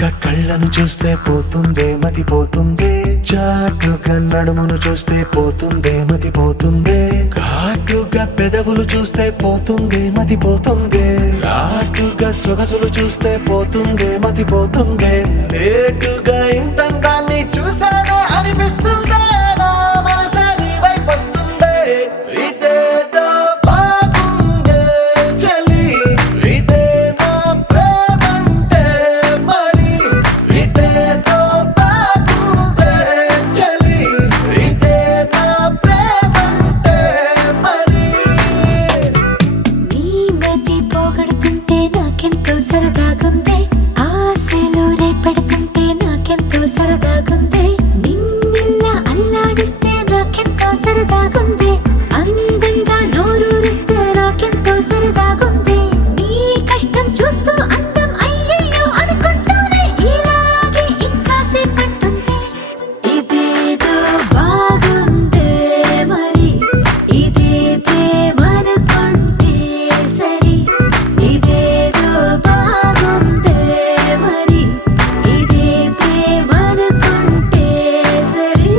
కళ్ళను చూస్తే పోతుందే మతి పోతుందే, చాటుగా నడుమును చూస్తే పోతుందే మతి పోతుందే, ఘాటుగా పెదవులు చూస్తే పోతుందే మతి పోతుందే, ఘాటుగా సొగసులు చూస్తే పోతుందే మతి పోతుందే, లేటుగా ఇంతందాన్ని చూసానే అనిపిస్తుందే, నా మనసే నీ వైపు వస్తుందే. ఇదేదో బాగుందే చలి, ఇదే నా ప్రేమంటే మరి, ఇదేదో బాగుందే చలి, ఇదే నా ప్రేమంటే మరి. నీ మతి పోగొడుతుంటే నాకెంతో సరదాగుంది, ఆశలు రేపెడుతుంటే నాకెంతో సరదాగుంది, నిన్న అల్లాడిస్తే నాకెంతో సరదాగుంది, అందంగా నోరూరిస్తే నాకెంతో సరదాగుంది, నీ కష్టం చూస్తూ అందం అయ్యయ్యో అనుకుంటూనే ఇలాగే ఇంకాసేపట్టుంది. ఇదేదో బాగుందే మరి, ఇదే ప్రేమనుకుంటే సరి, ఇదేదో బాగుందే మరి, ఇదే ప్రేమనుకుంటే సరి.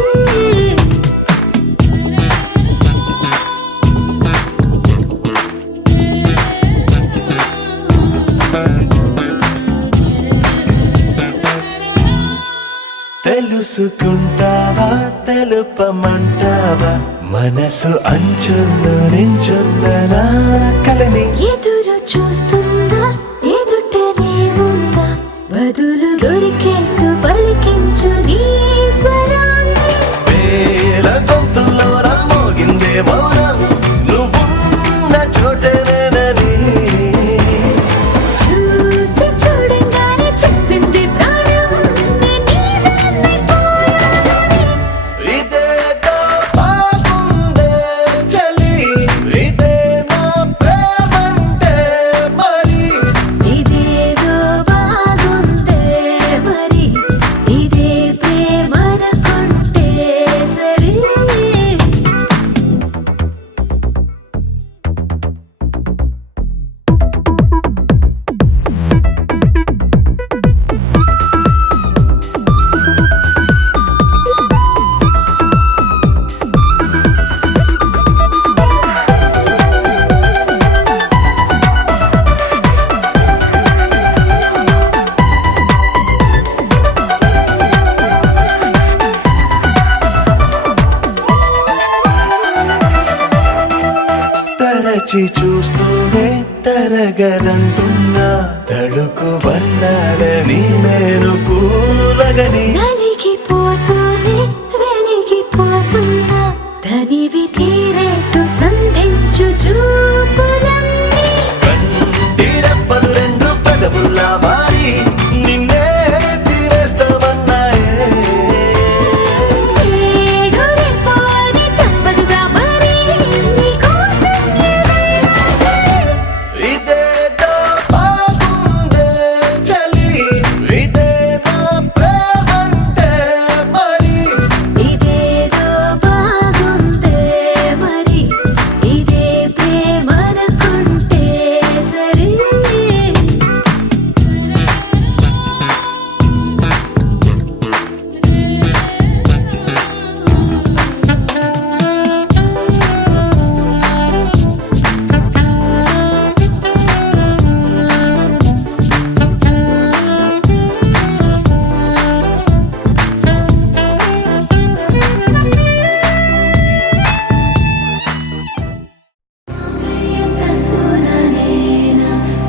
తెలుసుకుంటావా తెలుపమంటావా, మనసు అంచుల్లో నించున్న నా కలని. ఎదురు చూస్తుందా ఎదుటనే ఉందా, బదులు దొరికేట్టు పలికించు నీ స్వరాన్ని. వేల గొంతుల్లో నా మోగిందే మౌనం, నువ్వున్న చోటనేనని. చూసి చూడంగానే చెప్పింది ప్రాణం, నేను నీదాన్నైపోయానని. ఇదేదో బాగుందే చలి, ఇదే నా ప్రేమంటే మరి, ఇదేదో బాగుందే మరి, ఇదే ప్రేమనుకుంటే సరి. తరచి చూస్తూనే తరగదంటున్నా, తడుకు వర్ణాలని నేను పూలగని. నలిగిపోతూనే వెలిగిపోతున్నా, తనివి తీరేట్టు సంధించు చూపులన్నీ. కంటి రెప్పలు రెండు పెదవుల్లా మారి నిన్నే తీరేస్తామన్నాయే. ఏడు రేపోని తప్పదుగా మరి, నీకోసం ఏదైనా సరే. ఇదేదో బాగుందే చలి, ఇదే నా ప్రేమంటే మరి, ఇదేదో బాగుందే మరి, ఇదే ప్రేమనుకుంటే సరి.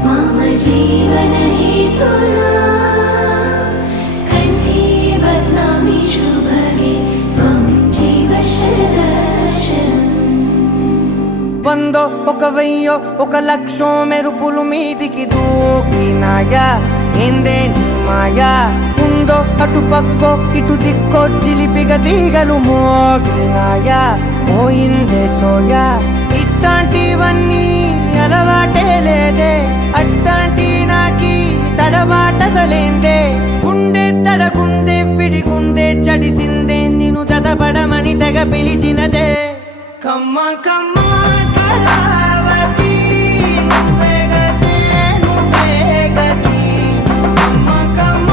मम जीवन हेतुना कंठे बध्नामि शुभगे त्वं जीव शरदर्शनम्. వందో ఒక వెయ్యో ఒక లక్షో మెరుపులు మీదికి దూకినాయా, ఏందే నీ మాయా. ఉందో అటు పక్కో ఇటు దిక్కో చిలిపిగ తీగలు మోగినాయా, పోయిందే సోయా. ఇట్లాంటివన్నీ అలవాటే లేదే, అట్లాంటి నాకి తడబాటసలేందే. గుండె తడగుందే విడిగుందే చడిసిందే, నిన్ను చదపడమని తెగ పిలిచినదే. కమ్మ కమ్మ కళావతి నువ్వే గతే నువ్వే గతి, కమ్మ కమ్మ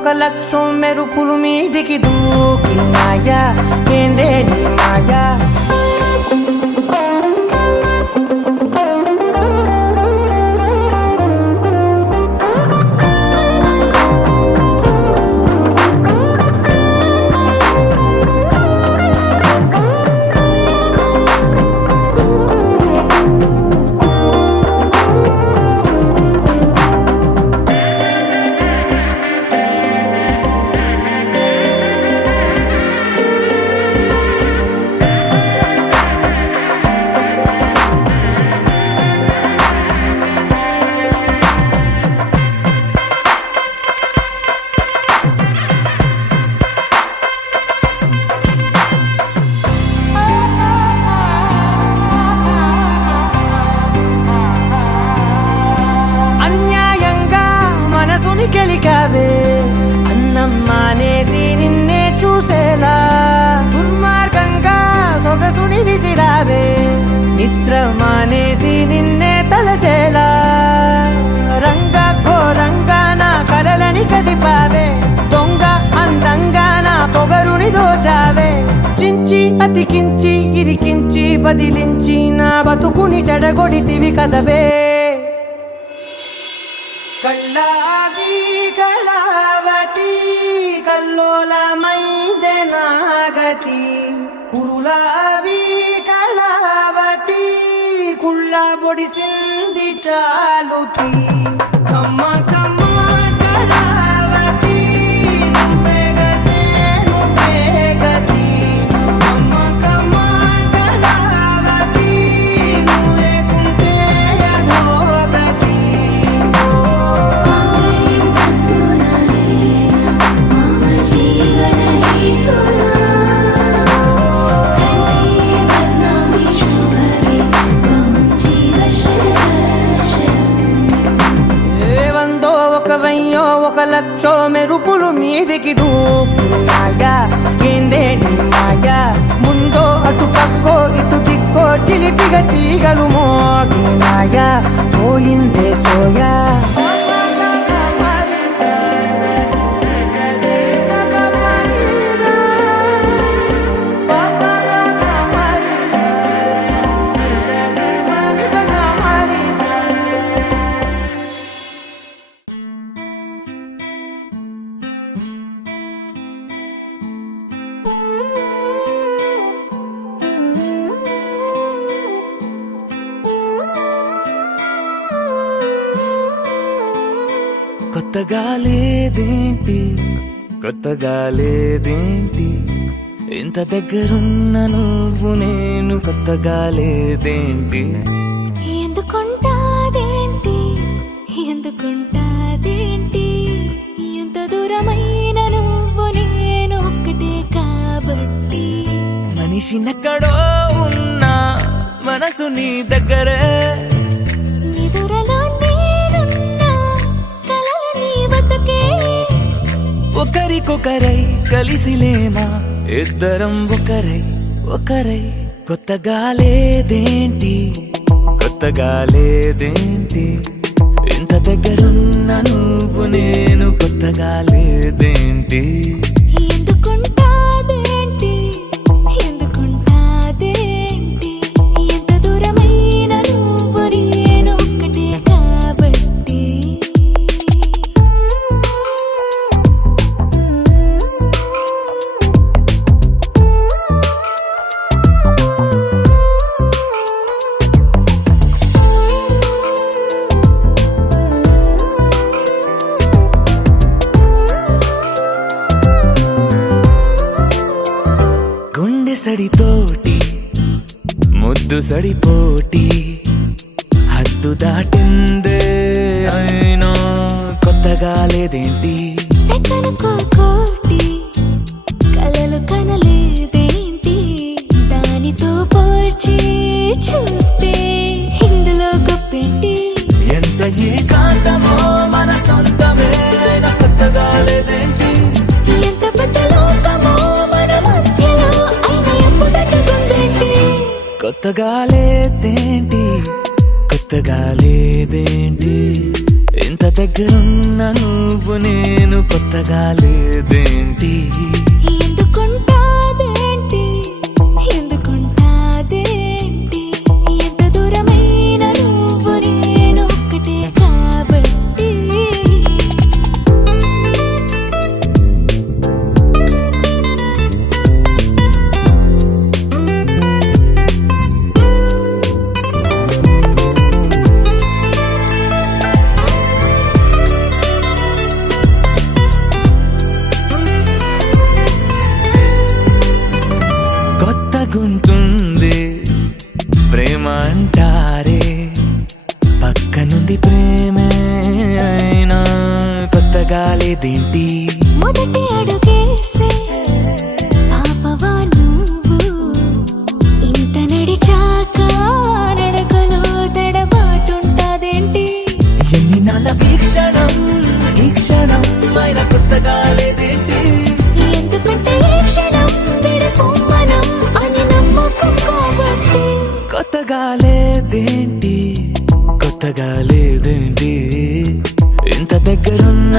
ఒక లక్షం మెరుపులు మీదికి దూకినాయా ఏందే నీ మాయా అన్యాయంగా మనసుని గెలికావే అన్నం మానేసి నిన్నే చూసేలా దుర్మార్గంగా సొగసుని విసిరావే నిద్ర మానేసి నిన్నే తలచేలా రంగా ఘోరంగా నా కలలని కదిపావే దొంగ అందంగా నా పొగరుని దోచావే చించి అతికించి ఇరికించి వదిలించి నా బతుకుని చెడగొడితివి కదవే కళ్ళావి కళావతి కల్లోలమైందే నాగతి కురులావి కళావతి కుళ్ళ బొడిసింది చాలుతి కమ్మ కమ్మ కళావతి నువ్వే గతే నువ్వే గతి కమ్మ కమ్మ కళావతి నువ్వు లేకుంటే అధోగతి मम जीवन हेतुना कण्ठे बध्नामि शुभगे त्वं जीव शरदशरम् వందో ఒక వెయ్యో ఒక లక్షో మెరుపులు మీదికి దూకినాయా ఏందే నీ మాయా ముందో అటు పక్కో ఇటు దిక్కో చిలిపిగా తీగలు మోగినాయా పోయిందే సోయా కొత్తగా లేదేంటి కొత్తగా లేదేంటి ఇంత దగ్గరున్న నువ్వు నేను కొత్తగా లేదేంటి ఎందుకుంటాదేంటి ఎందుకుంటాదేంటి ఎంత దూరమైన నువ్వు నేను ఒక్కటే కాబట్టి మనిషినెక్కడో ఉన్నా మనసు నీ దగ్గరే నిదురలో నేనున్నా కలల నీ వద్దకే ఒకరికొకరై కలిసిలేమా ఇద్దరం ఒకరై ఒకరై కొత్తగా లేదేంటి కొత్తగా లేదేంటి ఇంత దగ్గరున్న నువ్వు నేను కొత్తగా లేదేంటి ఎందుకుంటాదేంటి ఎందుకుంటాదేంటి ఎంత దూరమైన నువ్వు నేను ఒక్కటే కాబట్టి గుండె సడితోటి ముద్దు సడిపోటి హద్దు దాటిందే అయినా కొత్తగా లేదేంటి సెకనుకో కోటి కలలు కనలేదేంటి దానితో పోల్చి చూస్తే ఇందులో గొప్పేంటి ఎంత ఏకాంతమో మన సొంతమే అయినా కొత్తగా లేదేంటి ఎంత పెద్ద లోకమో మన మధ్యలో అయినా ఎప్పుడట్టుకుందేంటి కొత్తగా లేదేంటి కొత్తగా లేదేంటి ఇంత దగ్గరున్న నువ్వు నేను కొత్తగా లేదేంటి ఎందుకుంటాదేంటి ఎందుకుంటాదేంటి ఎంత దూరమైన నువ్వు నేను ఒక్కటే కాబట్టి కొత్తగుంటుంది ప్రేమ అంటారే పక్కనుంది ప్రేమే అయినా కొత్తగా లేదేంటి మొదటి అడుగేసే పాపవా నువ్వు ఇంత నడిచాక నడకలో తడబాటుంటాదేంటి ఎన్ని నాళ్ళ వీక్షణం ఈ క్షణం అయినా కొత్తగా లేదేంటి ఎందుకంటే ఈ క్షణం విడిపోమనం అని నమ్మకం కాబట్టి కొత్తగా లేదేంటి కొత్తగా లేదేంటి ఇంత దగ్గరున్న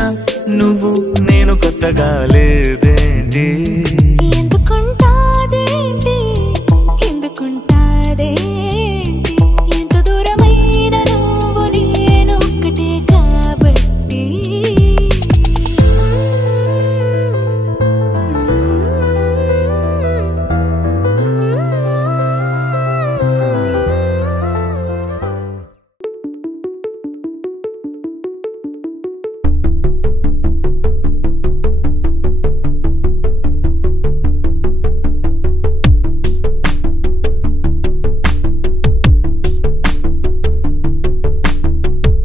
నువ్వు నేను కొత్తగా లేదేంటి ఎందుకుంటాదేంటి ఎందుకుంటాదేంటి ఎంత దూరమైన నువ్వు నేను ఒక్కటే కాబట్టి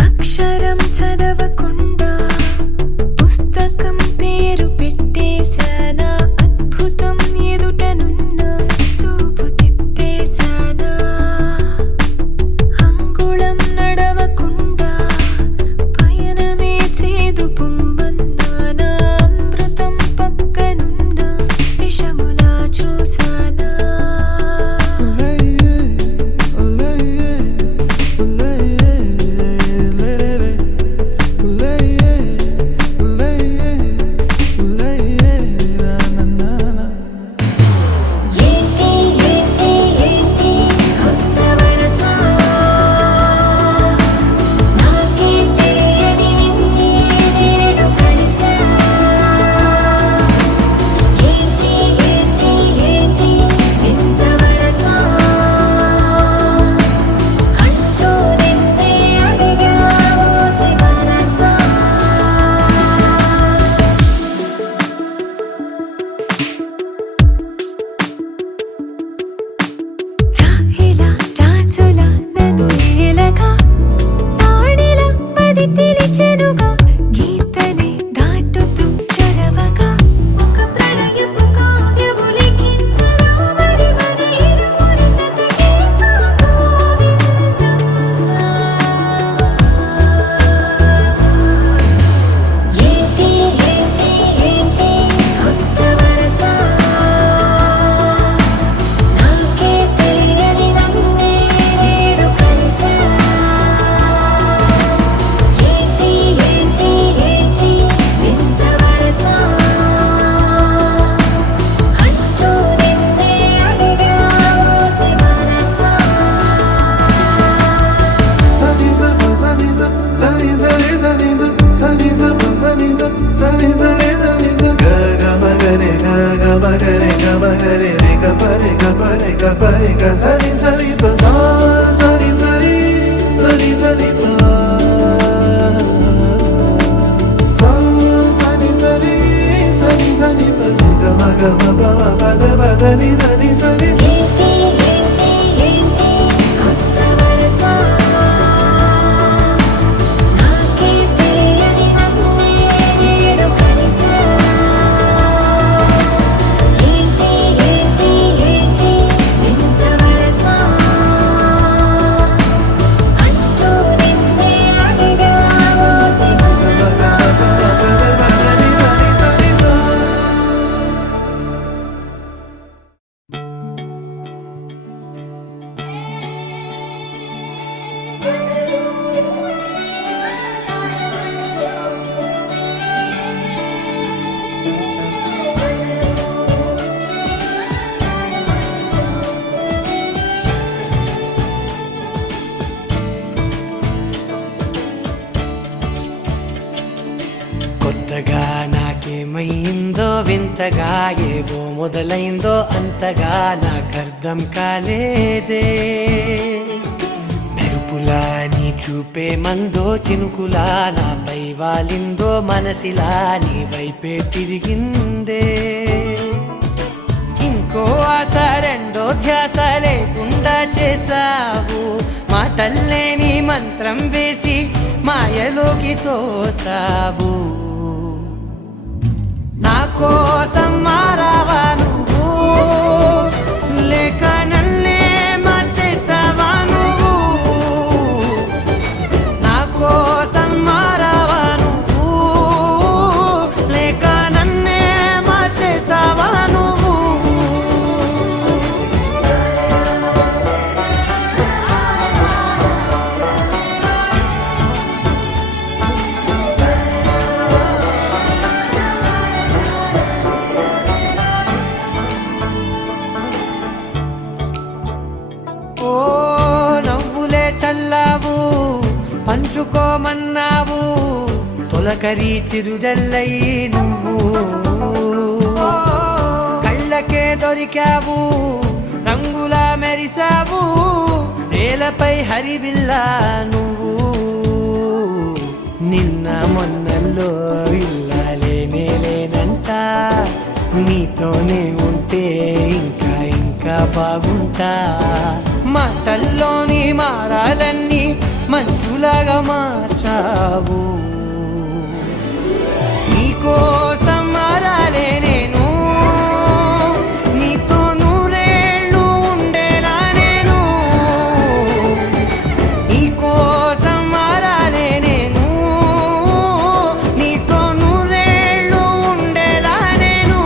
అక్షరం చదవకుండా పుస్తకం పేరు పెట్టేశానా అద్భుతం ఎదుటనున్న చూపు తిప్పేశానా అంగుళం నడవకుండా పయనమే చేదు పొమ్మన్నానా అమృతం పక్కనున్న విషములా చూసానా ఏంటి ఏంటి ఏంటి కొత్త వరస నాకే తెలియని నిన్నే నేడు కలిసా ఏంటి ఏంటి ఏంటి ఎంత వరస అంటూ నిన్నే అడిగావు మనసా రాహిలా రాజులా నన్ను ఏలగా తాడిలా మది పిలిచెనుగా గీతనే దాటుతూ చొరవగా ఒక ప్రణయపు కావ్యము లిఖించరా మరి మన ఇరువురి జతకే గోవిందంలా ఏంటి ఏంటి ఏంటి కొత్త వరస నాకే తెలియని నన్నే నేడు కలిసా ఏంటి ఏంటి ఏంటి వింత వరస అంటూ నిన్నే అడిగావు మనసా ఏంటి ఏంటి ఏంటి కొత్త వరస నాకే తెలియని నన్నే నేడు కలిసా ఏంటి ఏంటి ఏంటి వింత వరస అంటూ నిన్నే అడిగావు మనసా వింతగా ఏదో మొదలైందో అంతగా నాకర్థం కాలేదే. మెరుపులా నీ చూపే మందో చినుకులా నాపై వాలిందో మనసిలా నీ వైపే తిరిగిందే. ఇంకో ఆశ రెండో ధ్యాస లేకుండా చేసావు, మాటల్లే నీ మంత్రం వేసి మాయలోకి తోసావు. నా కోసం మారావా నువ్వు, లేక నన్నే మార్చేసావా నువ్వు? నా కోసం మారావా నువ్వు, లేక నన్నే మార్చేసావా నువ్వు? ఓ నవ్వులే చల్లావు, పంచుకోమన్నావు, తొలకరి చిరుజల్లై నువ్వు. కళ్ళకే దొరికావు, రంగులా మెరిసావు, నేలపై హరివిల్లా నువ్వు. నిన్న మొన్నల్లో ఇల్లాలేనే లేనంట, నీతోనే ఉంటే ఇంకా ఇంకా బాగుంటా. మాటల్లోని మారాలన్నీ మంచులాగా మార్చావు. నీకోసం మారాలే నేను, నీతో నూరేళ్ళు ఉండేలా నేను. నీకోసం మారాలే నేను, నీతో నూరేళ్ళు ఉండేలా నేను.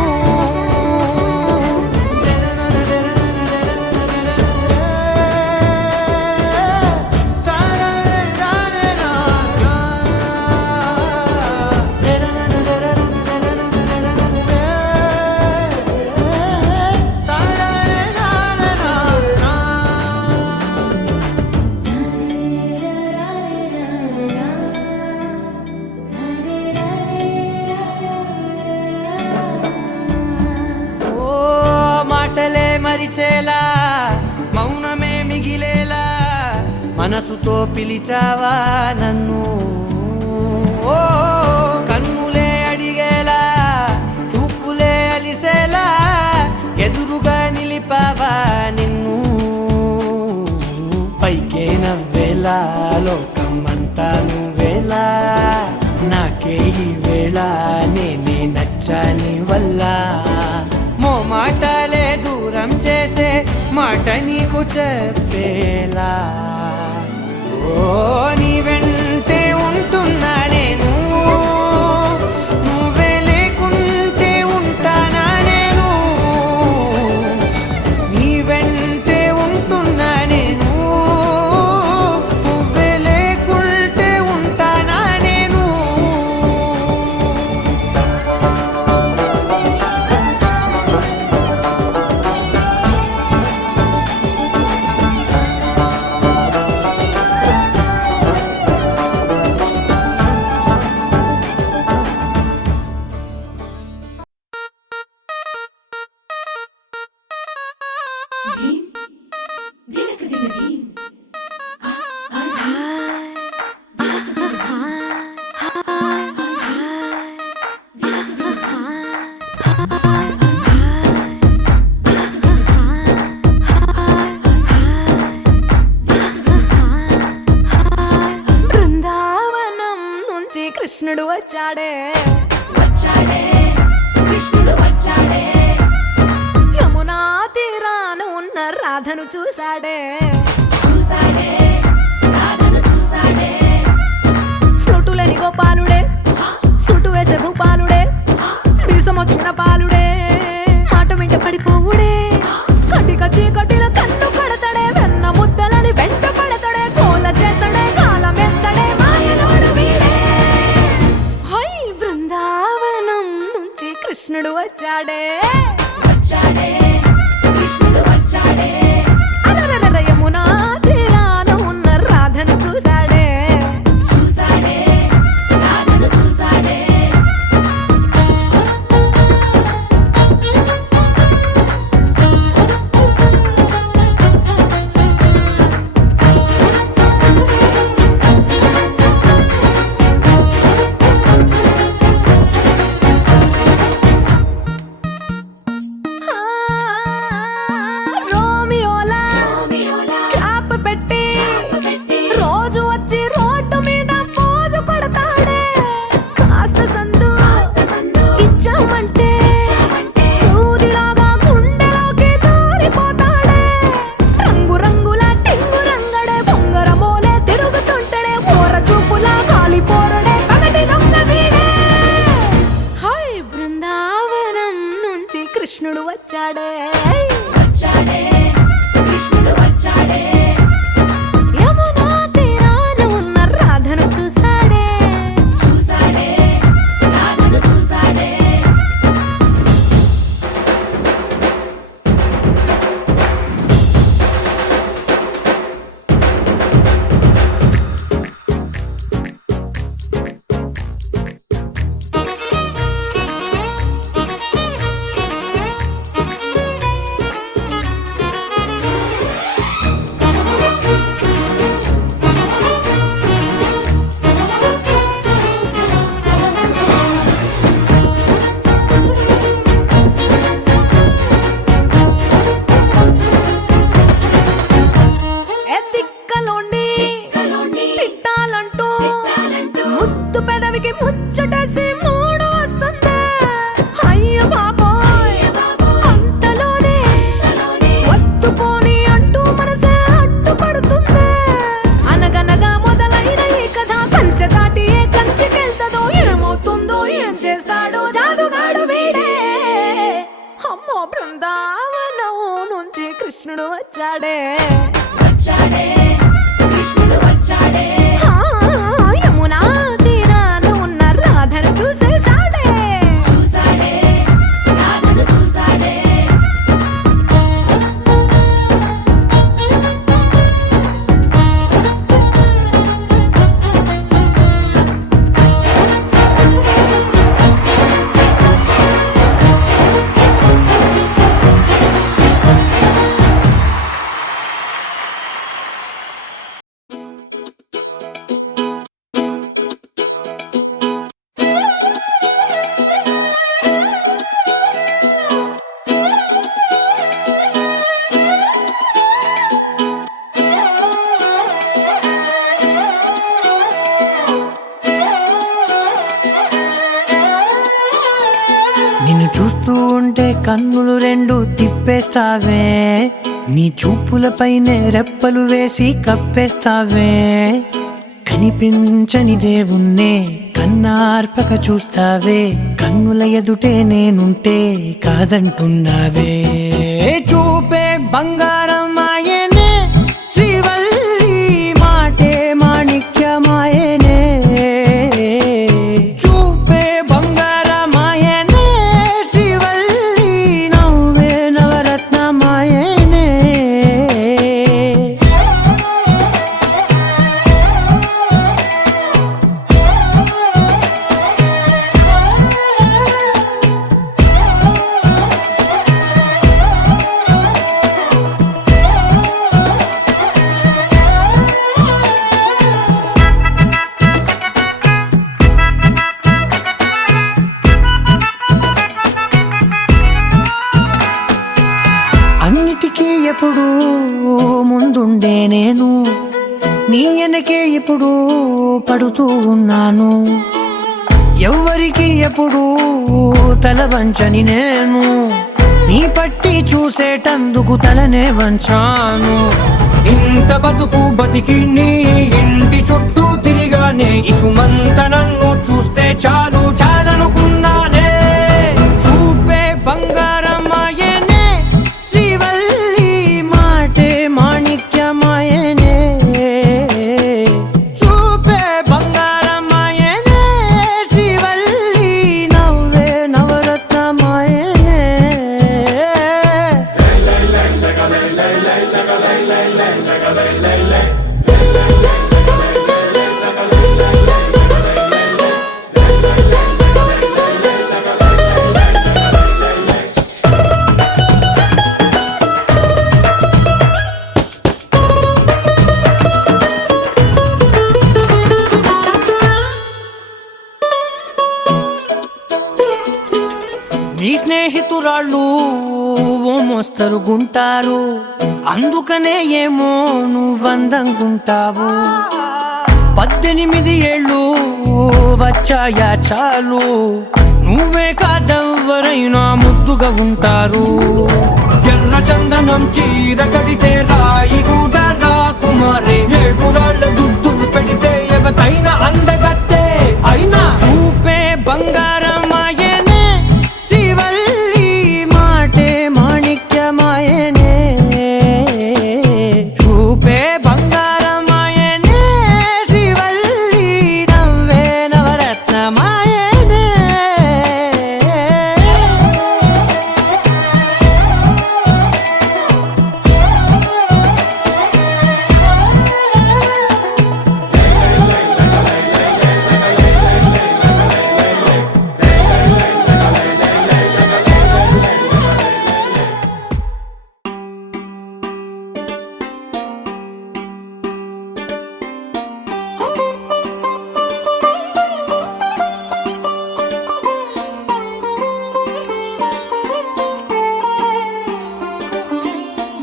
ఓ మాటలే మరిచేలా, మౌనమే మిగిలేలా, మనసుతో పిలిచావా నన్ను. ఓ కన్నులే అడిగేలా, చూపులే అలిసేలా, ఎదురుగా నిలిపావా నిన్ను. పైకే నవ్వేలా, లోకం అంతా నువ్వేలా, నాకే ఈ వేళ నేనే నచ్చాని వల్ల. మాటలే దూరం చేసే మాట నీకు చెప్పేలా. ఓ నీ వెంటే ఉంటున్నా నేను, నువ్వే లేకుంటే ఉంటానా నేను? నీ వెంటే ఉంటున్నా నేను, నువ్వే లేకుంటే ఉంటానా నేను? బృందావనం నుంచి కృష్ణుడు వచ్చాడే, వచ్చాడే కృష్ణుడు వచ్చాడే, యమునా తీరాన ఉన్న రాధను చూశాడే, చూసాడే రాధను చూసాడే, ఫ్లూటులని గోపాలుడే, సుటు వేసే భూపాలుడే, మీసమొచ్చిన పాలుడే, మాట వెంట పడిపోవుడే, కటిక చీకటిల కన్ను కడతాడే, వెన్న ముద్దలని వెంట పడతాడే, కోల చేస్తాడే, కాలం వేస్తాడే, మాయలోడు వీడే. హై బృందావనం నుంచి కృష్ణుడు వచ్చాడే, వచ్చాడే కృష్ణుడు వచ్చాడే, అలరలర యమునా తీరాన ఉన్న రాధను చూశాడే, చూసాడే రాధను చూసాడే. వచ్చాడే వచ్చాడే కృష్ణుడు వచ్చాడే ఆ, యమునా తీరాన ఉన్న రాధను చూసేశాడే చూసాడే రాధను చూసాడే నిన్ను చూస్తూ ఉంటే కన్నులు రెండు తిప్పేస్తావే, నీ చూపులపైనే రెప్పలు వేసి కప్పేస్తావే. కనిపించని దేవుణ్ణే కన్నార్పక చూస్తావే, కన్నుల ఎదుటే నేనుంటే కాదంటున్నావే. చూపే బంగారం ఆయనే, శ్రీవల్లి మాటే మాణిక్యమాయనే. చూపే బంగారమాయనే, శ్రీవల్లి నవ్వే నవరత్నమాయనే. అన్నిటికీ ఎప్పుడు ముందుండే నేను, నీ వెనకే ఎప్పుడు పడుతూ ఉన్నాను. ఎవ్వరికి ఎప్పుడు తల వంచని నేను, నీ పట్టి చూసేటందుకు తలనే వంచాను. ఇంత బతుకు బతికి నీ ఇంటి చుట్టూ తిరిగానే, ఇసుమంత నన్ను చూస్తే చాలు చాలనుకున్నానే. చూపే బంగారమాయనే, శ్రీవల్లి మాటే మాణిక్యమాయనే. చూపే బంగారమాయనే, శ్రీవల్లి నవ్వే నవరత్నమాయనే. నీ స్నేహితురాళ్ళు ఓ మోస్తరుగుంటారు, అందుకనే ఏమో నువ్వందంగుంటావు. 18 ఏళ్ళు వచ్చాయా చాలు, నువ్వే కాదెవ్వరైనా ముద్దుగా ఉంటారు. ఎర్ర చందనం చీర కడితే రాయి కూడా రాకుమారే, ఏడురాళ్ళ దుద్దులు పెడితే ఎవతైనా అందగత్తే. అయినా చూపే బంగారమాయనే, శ్రీవల్లి మాటే మాణిక్యమాయనే. చూపే బంగారమాయనే, శ్రీవల్లి నవ్వే నవరత్నమాయనే.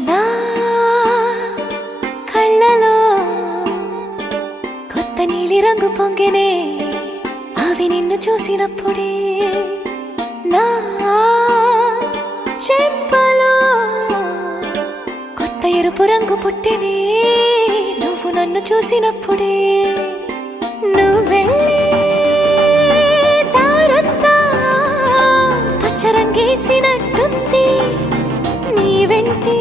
నా కళ్ళలో కొత్త నీలి రంగు పొంగెనే, అవి నిన్ను చూసినప్పుడే. నా చెంపలో కొత్త ఎరుపు రంగు పుట్టెనే, నువ్వు నన్ను చూసినప్పుడే. నువ్వెళ్ళే దారంతా పచ్చరంగేసినట్టుంది, నీ వెంటే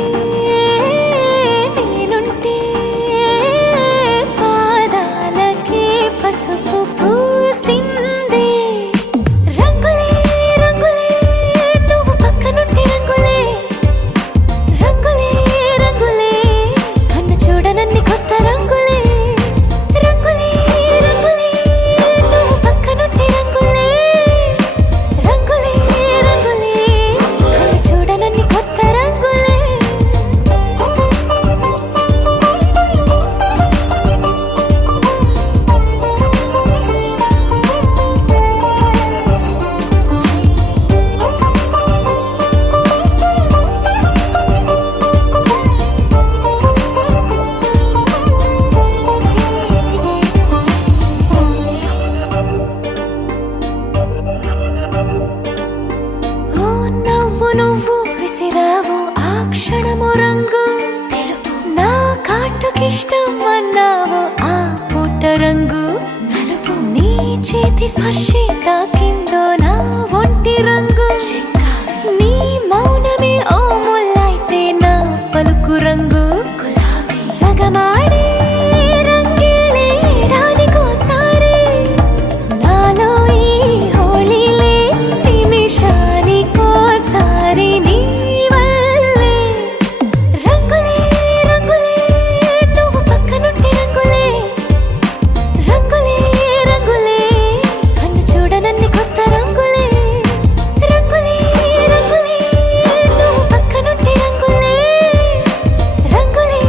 చేతి స్పర్శే తాకిందో నా ఒంటి రంగు నీ మౌనమే ఓ ముల్లైతే నా పలుకు రంగు జగమాడే రంగేళే ఏడాదికోసారి నాలో ఈ హోళీలే నిమిషానికోసారి నీ వల్లే రంగులే రంగులే నువ్వు పక్కనుంటే రంగులే రంగులే రంగులే కన్ను చూడనన్ని కొత్త రంగులే రంగులే రంగులే నువ్వు పక్కనుంటే రంగులే రంగులే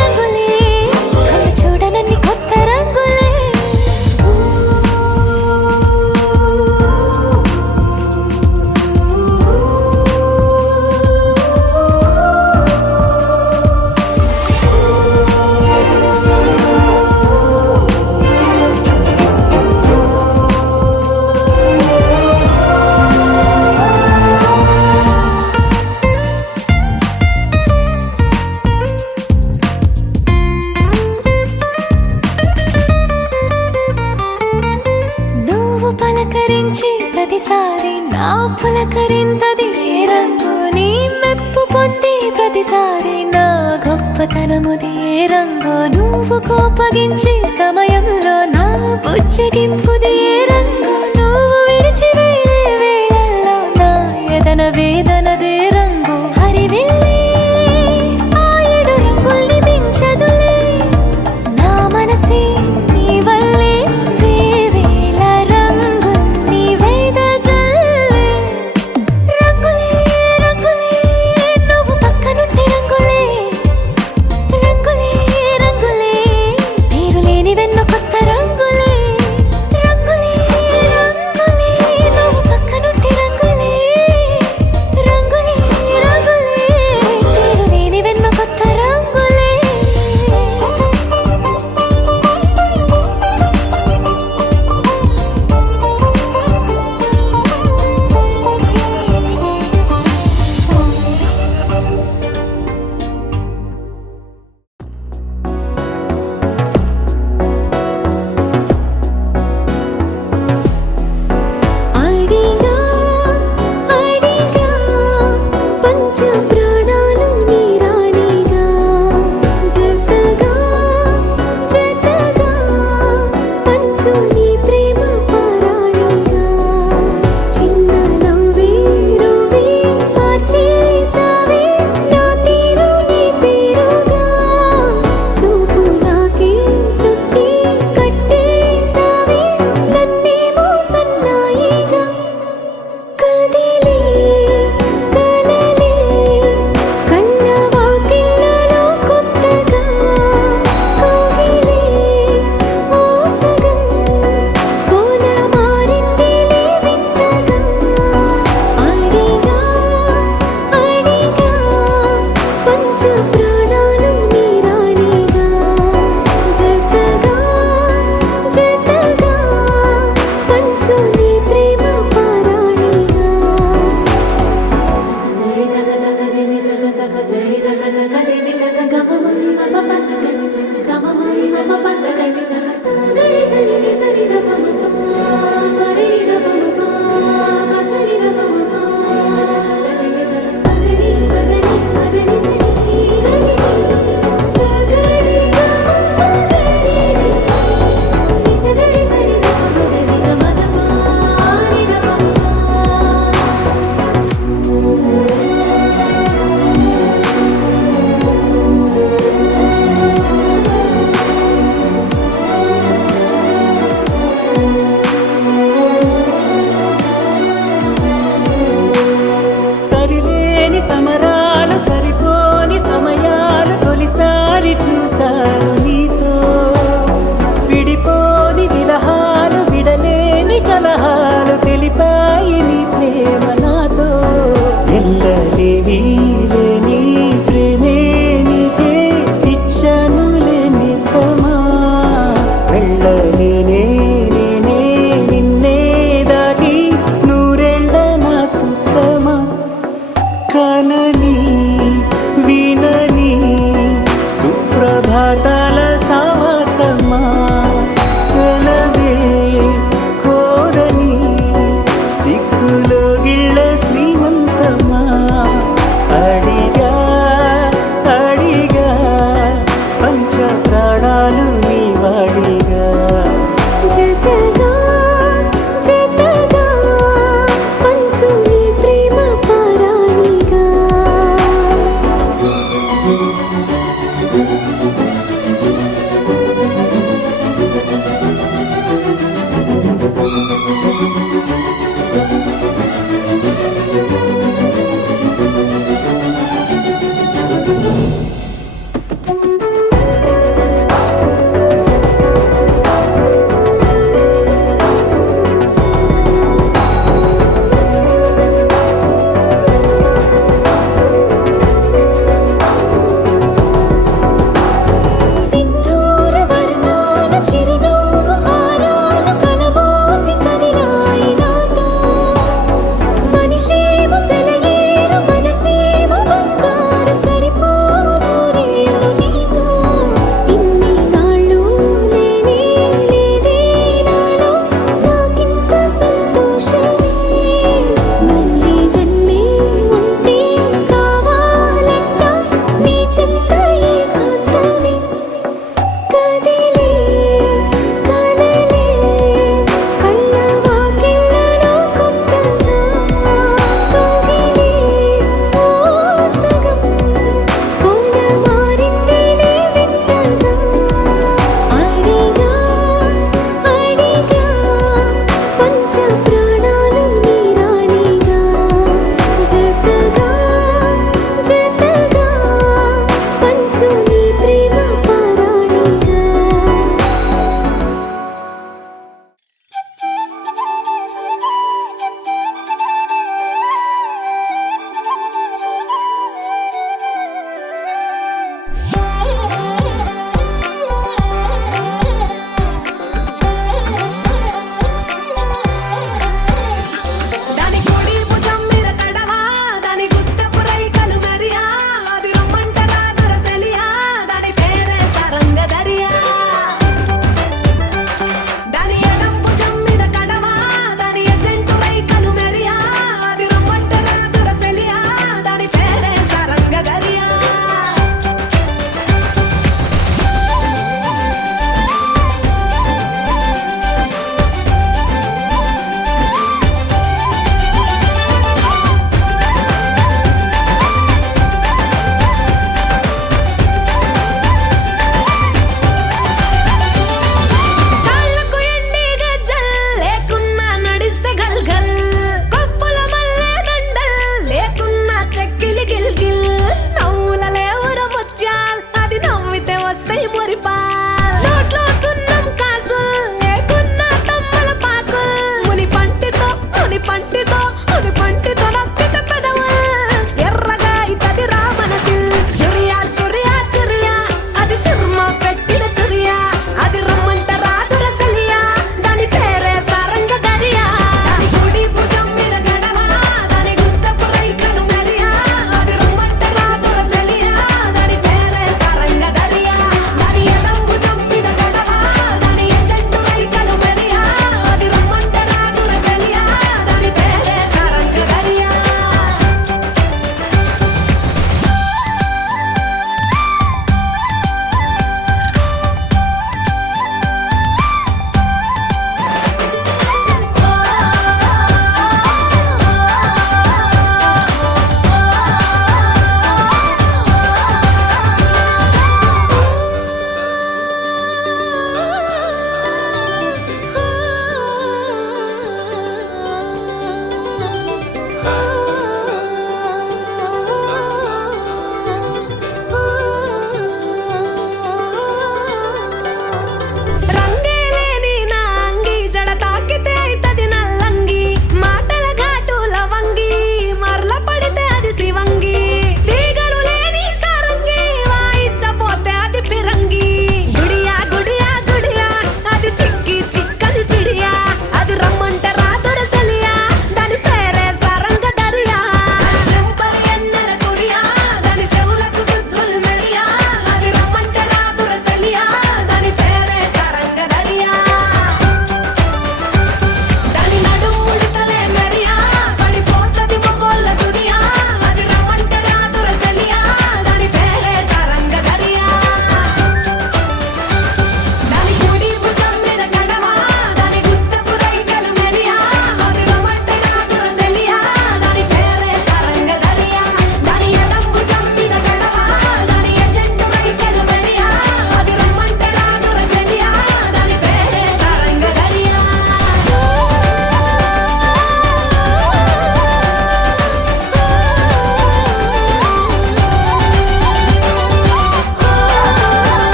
రంగులే కన్ను చూడనన్ని కొత్త రంగులే నువ్వు పలకరించి ప్రతిసారి నా పులకరింతది ఏ రంగు నీ మెప్పు పొంది ప్రతిసారి నా గొప్పతనముది ఏ రంగు నువ్వు కోపగించి సమయంలో నా బుజ్జగింపుది ఏ రంగు నువ్వు విడిచి వెళ్ళే వేళల్లో నా ఎదన వేదనదే రంగు హరివిల్లే ఆ ఏడు రంగుల్ని మించదులే నా మనసే నీ వల్లే వేవేల రంగుల్ని వెదజల్లే రంగులే రంగులే నువ్వు పక్కనుంటే రంగులే రంగులే రంగులే పేరు లేని వెన్నో కొత్త రంగులే రంగులే రంగులే నువ్వు పక్కనుంటే రంగులే రంగులే రంగులే పేరు లేని వెన్నో కొత్త రంగులే అడిగా అడిగా పంచ ప్రాణాలు నీ రాణిగా జతగా జతగా పంచు నీ ప్రేమ పరాణిగా చిన్న నవ్వే రువే మార్చేసావే నా తీరు నీ పేరుగా చూపు నాకే చుట్టి కట్టేసావే నన్నేమో సన్నాయిగా కదిలే కలలే కన్న వాకిళ్ళలో కొత్తగా కోగిలే ఓ సగం పూల మారిందిలే వింతగా అడిగా అడిగా పంచ ప్రాణాలు నీ రాణిగా జతగా జతగా పంచు నీ ప్రేమ పరాణిగా సగరి సరి సరి ద పమ ప మరి ద పమ ప సరి ద పమ ప పదని పదని పదని సరి గరి సగరి గమ పగరి ని సగరి సరి ద పగరి ద మద ప ని ద పమ ప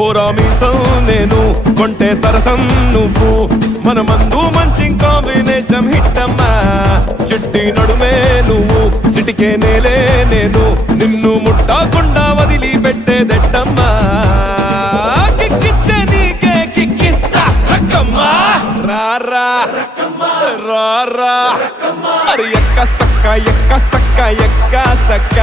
ఓరా మీసం నేను కొంటే సరసం నువ్వు మన మందు మంచి కాంబినేషన్ హిట్ అమ్మా చిట్టి నడుమే నువ్వు సిటికే నేలే నేను నిన్ను ముట్టకుండా వదిలి పెట్టేదెట్టమ్మా కిక్కిచ్చే నీకే కిక్కిస్తా రక్కమ్మా రారా రారా అరే ఎక్క సక్క ఎక్క సక్క ఎక్క సక్క